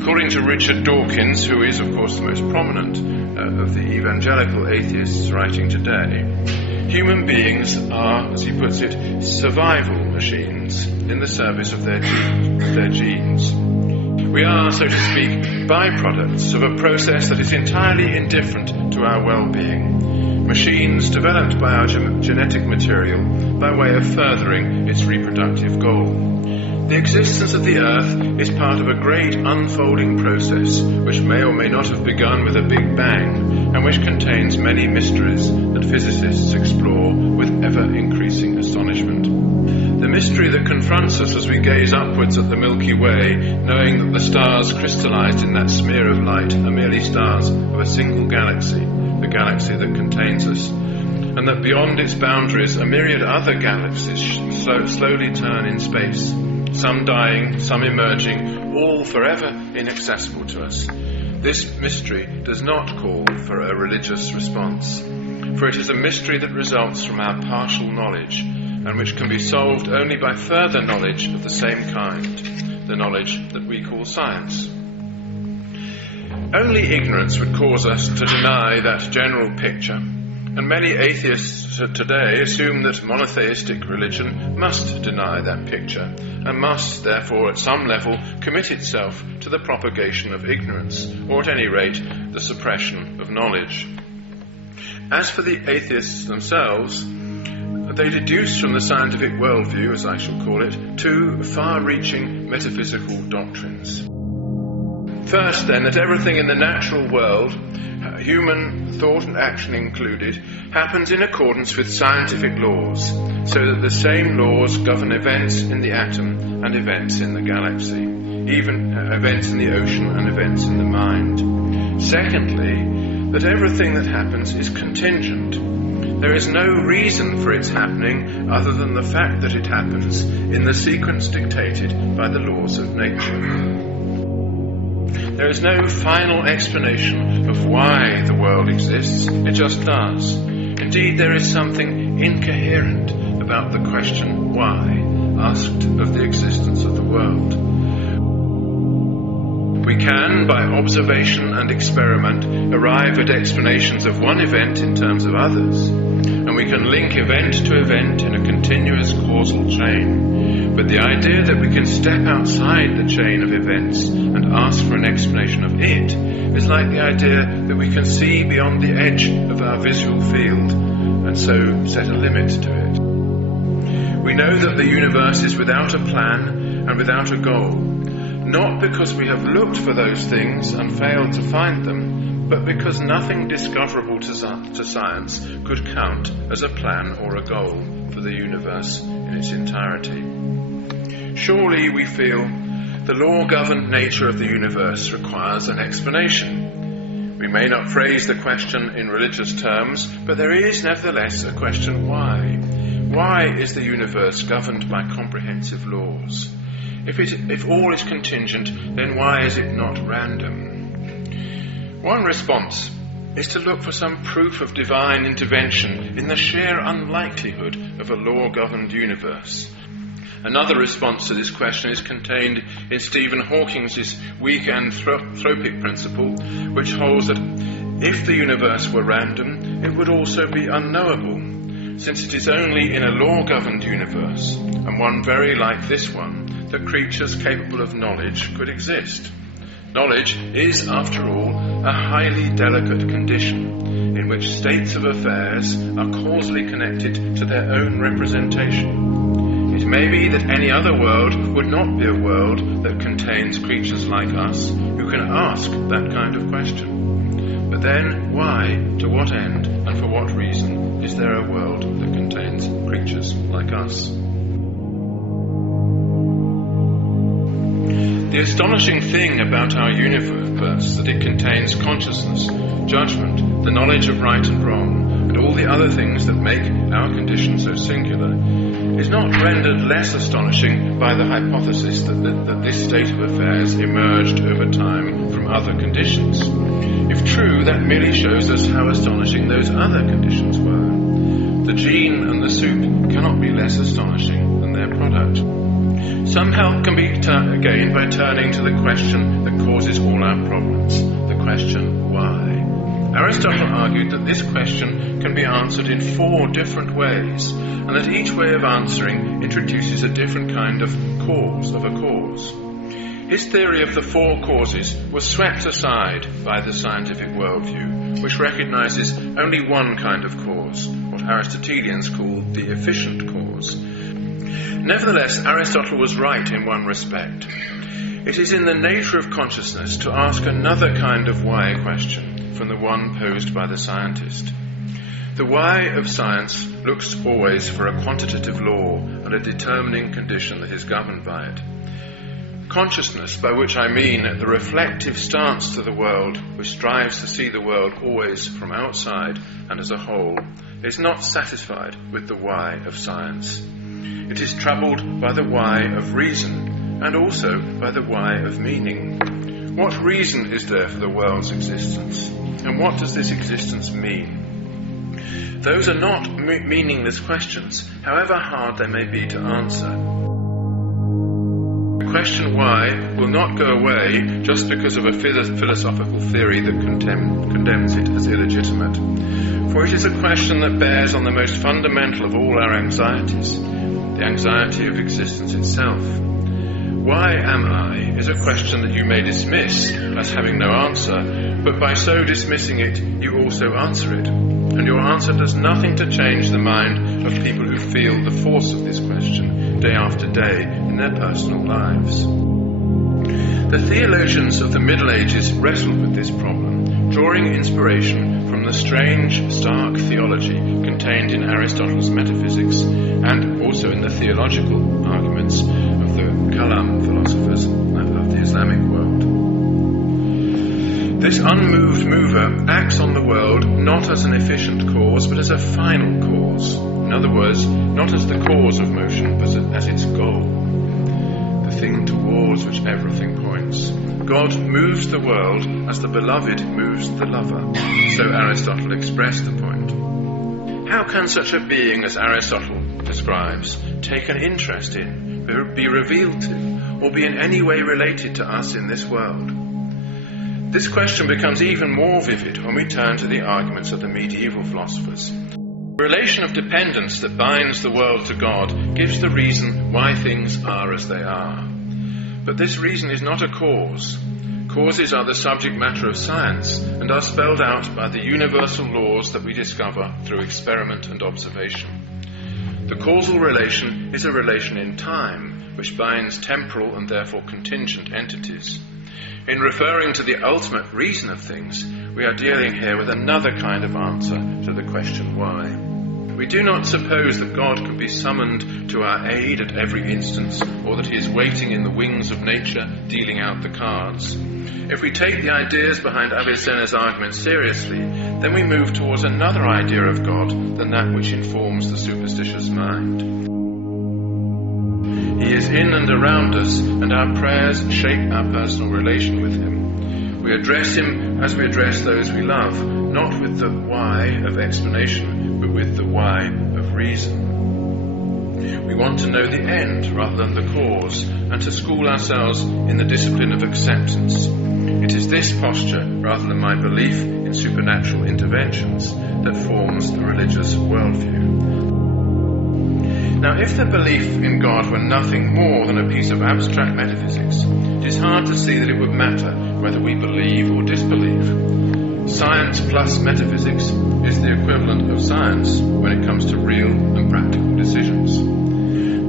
According to Richard Dawkins, who is, of course, the most prominent of the evangelical atheists writing today, human beings are, as he puts it, survival machines in the service of their genes. We are, so to speak, byproducts of a process that is entirely indifferent to our well-being. Machines developed by our genetic material by way of furthering its reproductive goal. The existence of the Earth is part of a great unfolding process which may or may not have begun with a Big Bang and which contains many mysteries that physicists explore with ever-increasing astonishment. The mystery that confronts us as we gaze upwards at the Milky Way, knowing that the stars crystallized in that smear of light are merely stars of a single galaxy, the galaxy that contains us, and that beyond its boundaries a myriad other galaxies slowly turn in space, some dying, some emerging, all forever inaccessible to us. This mystery does not call for a religious response, for it is a mystery that results from our partial knowledge, and which can be solved only by further knowledge of the same kind, the knowledge that we call science. Only ignorance would cause us to deny that general picture, and many atheists today assume that monotheistic religion must deny that picture, and must, therefore, at some level, commit itself to the propagation of ignorance, or at any rate, the suppression of knowledge. As for the atheists themselves, they deduce from the scientific worldview, as I shall call it, two far-reaching metaphysical doctrines. First, then, that everything in the natural world, human thought and action included, happens in accordance with scientific laws, so that the same laws govern events in the atom and events in the galaxy, even events in the ocean and events in the mind. Secondly, that everything that happens is contingent. There is no reason for its happening other than the fact that it happens in the sequence dictated by the laws of nature. There is no final explanation of why the world exists, it just does. Indeed, there is something incoherent about the question why, asked of the existence of the world. We can, by observation and experiment, arrive at explanations of one event in terms of others, and we can link event to event in a continuous causal chain. But the idea that we can step outside the chain of events and ask for an explanation of it is like the idea that we can see beyond the edge of our visual field, and so set a limit to it. We know that the universe is without a plan and without a goal, not because we have looked for those things and failed to find them, but because nothing discoverable to science could count as a plan or a goal for the universe in its entirety. Surely, we feel, the law-governed nature of the universe requires an explanation. We may not phrase the question in religious terms, but there is nevertheless a question why. Why is the universe governed by comprehensive laws? If all is contingent, then why is it not random? One response is to look for some proof of divine intervention in the sheer unlikelihood of a law-governed universe. Another response to this question is contained in Stephen Hawking's weak anthropic principle, which holds that if the universe were random, it would also be unknowable, since it is only in a law-governed universe, and one very like this one, that creatures capable of knowledge could exist. Knowledge is, after all, a highly delicate condition in which states of affairs are causally connected to their own representation. It may be that any other world would not be a world that contains creatures like us who can ask that kind of question. But then, why, to what end, and for what reason is there a world that contains creatures like us? The astonishing thing about our universe, that it contains consciousness, judgment, the knowledge of right and wrong, and all the other things that make our condition so singular, is not rendered less astonishing by the hypothesis that this state of affairs emerged over time from other conditions. If true, that merely shows us how astonishing those other conditions were. The gene and the soup cannot be less astonishing than their product. Some help can be gained by turning to the question that causes all our problems, the question why. Aristotle argued that this question can be answered in 4 different ways, and that each way of answering introduces a different kind of cause of a cause. His theory of the 4 causes was swept aside by the scientific worldview, which recognizes only one kind of cause, what Aristotelians call the efficient cause. Nevertheless, Aristotle was right in one respect. It is in the nature of consciousness to ask another kind of why question from the one posed by the scientist. The why of science looks always for a quantitative law and a determining condition that is governed by it. Consciousness, by which I mean the reflective stance to the world, which strives to see the world always from outside and as a whole, is not satisfied with the why of science. It is troubled by the why of reason, and also by the why of meaning. What reason is there for the world's existence? And what does this existence mean? Those are not meaningless questions, however hard they may be to answer. The question why will not go away just because of a philosophical theory that condemns it as illegitimate. For it is a question that bears on the most fundamental of all our anxieties, the anxiety of existence itself. Why am I is a question that you may dismiss as having no answer, but by so dismissing it, you also answer it. And your answer does nothing to change the mind of people who feel the force of this question day after day in their personal lives. The theologians of the Middle Ages wrestled with this problem, drawing inspiration from the strange, stark theology contained in Aristotle's metaphysics and also in the theological arguments of the Kalam philosophers of the Islamic world. This unmoved mover acts on the world not as an efficient cause, but as a final cause. In other words, not as the cause of motion, but as its goal, the thing towards which everything points. God moves the world as the beloved moves the lover. So Aristotle expressed the point. How can such a being as Aristotle describes take an interest in, be revealed to, or be in any way related to us in this world? This question becomes even more vivid when we turn to the arguments of the medieval philosophers. The relation of dependence that binds the world to God gives the reason why things are as they are. But this reason is not a cause. Causes are the subject matter of science and are spelled out by the universal laws that we discover through experiment and observation. The causal relation is a relation in time, which binds temporal and therefore contingent entities. In referring to the ultimate reason of things, we are dealing here with another kind of answer to the question why. We do not suppose that God can be summoned to our aid at every instance, or that he is waiting in the wings of nature, dealing out the cards. If we take the ideas behind Avicenna's argument seriously, then we move towards another idea of God than that which informs the superstitious mind. He is in and around us, and our prayers shape our personal relation with him. We address him as we address those we love, not with the why of explanation, but with the why of reason. We want to know the end rather than the cause, and to school ourselves in the discipline of acceptance. It is this posture, rather than my belief in supernatural interventions, that forms the religious worldview. Now, if the belief in God were nothing more than a piece of abstract metaphysics, it is hard to see that it would matter whether we believe or disbelieve. Science plus metaphysics is the equivalent of science when it comes to real and practical decisions.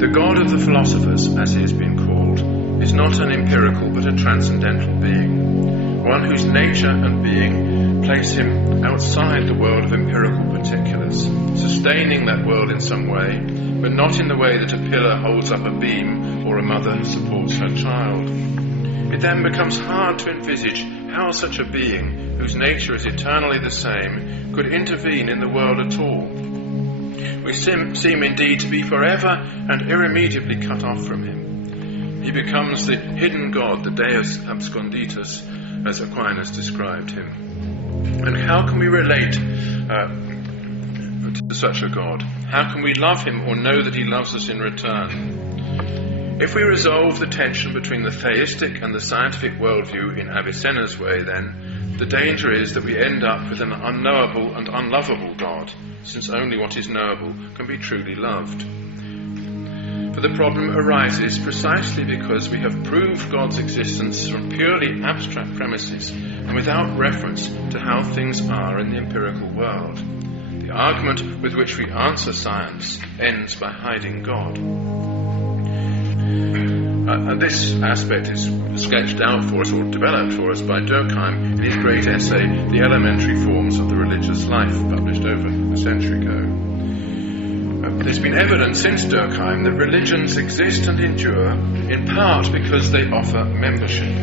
The God of the philosophers, as he has been called, is not an empirical but a transcendental being, one whose nature and being place him outside the world of empirical particulars, sustaining that world in some way, but not in the way that a pillar holds up a beam or a mother supports her child. It then becomes hard to envisage how such a being, whose nature is eternally the same, could intervene in the world at all. We seem indeed to be forever and irremediably cut off from him. He becomes the hidden God, the Deus absconditus, as Aquinas described him. And how can we relate to such a God? How can we love him or know that he loves us in return? If we resolve the tension between the theistic and the scientific worldview in Avicenna's way, then, the danger is that we end up with an unknowable and unlovable God, since only what is knowable can be truly loved. For the problem arises precisely because we have proved God's existence from purely abstract premises and without reference to how things are in the empirical world. The argument with which we answer science ends by hiding God. This aspect is sketched out for us, or developed for us, by Durkheim in his great essay, The Elementary Forms of the Religious Life, published over a century ago. There's been evidence since Durkheim that religions exist and endure in part because they offer membership.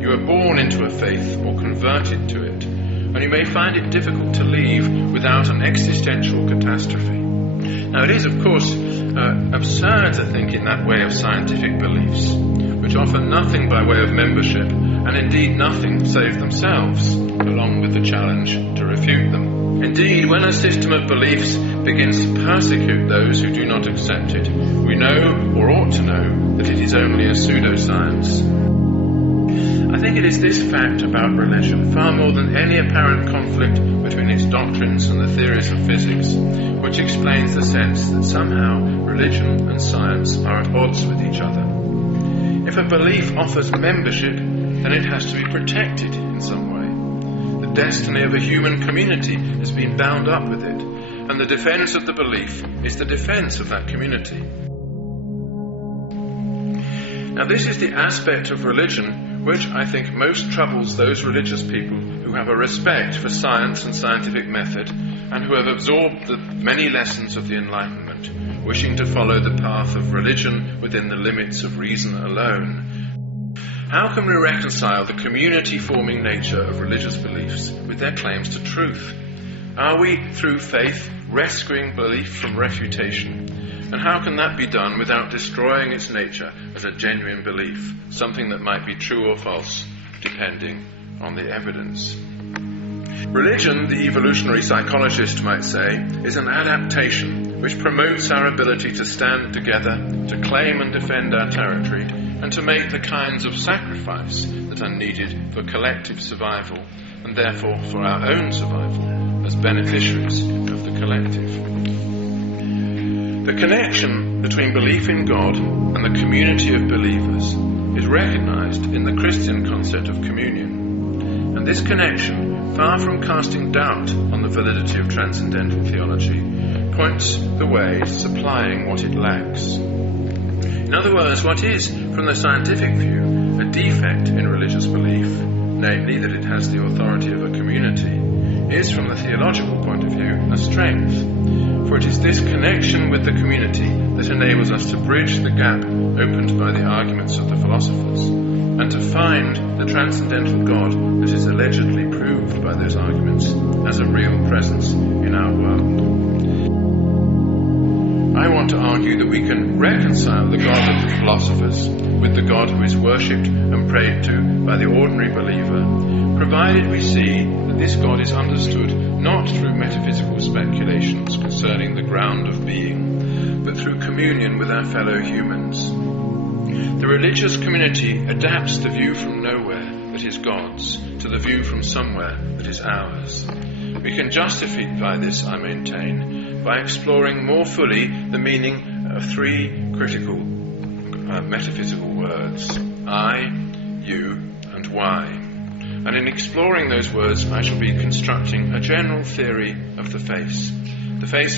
You are born into a faith or converted to it, and you may find it difficult to leave without an existential catastrophe. Now, it is, of course, absurd to think in that way of scientific beliefs, which offer nothing by way of membership, and indeed nothing save themselves, along with the challenge to refute them. Indeed, when a system of beliefs begins to persecute those who do not accept it, we know, or ought to know, that it is only a pseudoscience. I think it is this fact about religion, far more than any apparent conflict between its doctrines and the theories of physics, which explains the sense that somehow religion and science are at odds with each other. If a belief offers membership, then it has to be protected in some way. The destiny of a human community has been bound up with it, and the defense of the belief is the defense of that community. Now, this is the aspect of religion which I think most troubles those religious people who have a respect for science and scientific method, and who have absorbed the many lessons of the Enlightenment, wishing to follow the path of religion within the limits of reason alone. How can we reconcile the community-forming nature of religious beliefs with their claims to truth? Are we, through faith, rescuing belief from refutation? And how can that be done without destroying its nature as a genuine belief, something that might be true or false, depending on the evidence? Religion, the evolutionary psychologist might say, is an adaptation which promotes our ability to stand together, to claim and defend our territory, and to make the kinds of sacrifice that are needed for collective survival, and therefore for our own survival as beneficiaries of the collective. The connection between belief in God and the community of believers is recognized in the Christian concept of communion. And this connection, far from casting doubt on the validity of transcendental theology, points the way to supplying what it lacks. In other words, what is, from the scientific view, a defect in religious belief, namely that it has the authority of a community, is, from the theological point of view, a strength. For it is this connection with the community that enables us to bridge the gap opened by the arguments of the philosophers, and to find the transcendental God that is allegedly proved by those arguments as a real presence in our world. I want to argue that we can reconcile the God of the philosophers with the God who is worshipped and prayed to by the ordinary believer, provided we see that this God is understood not through metaphysical speculations concerning the ground of being, but through communion with our fellow humans. The religious community adapts the view from nowhere that is God's to the view from somewhere that is ours. We can justify this, I maintain, by exploring more fully the meaning of three critical metaphysical words: I, you, and why. And in exploring those words, I shall be constructing a general theory of the face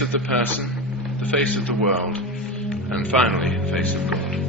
of the person, the face of the world, and finally, the face of God.